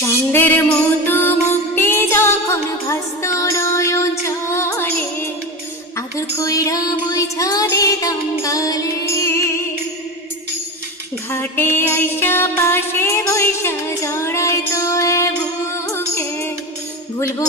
চাঁদের মতো মুক্তি যখন ভাস্ত নয়ন জলে, আদর কইরা মুইছা দিতাম গালে। ঘাটে আইসা পাশে বৈশা জড়াই তো বুকে, ভুলবো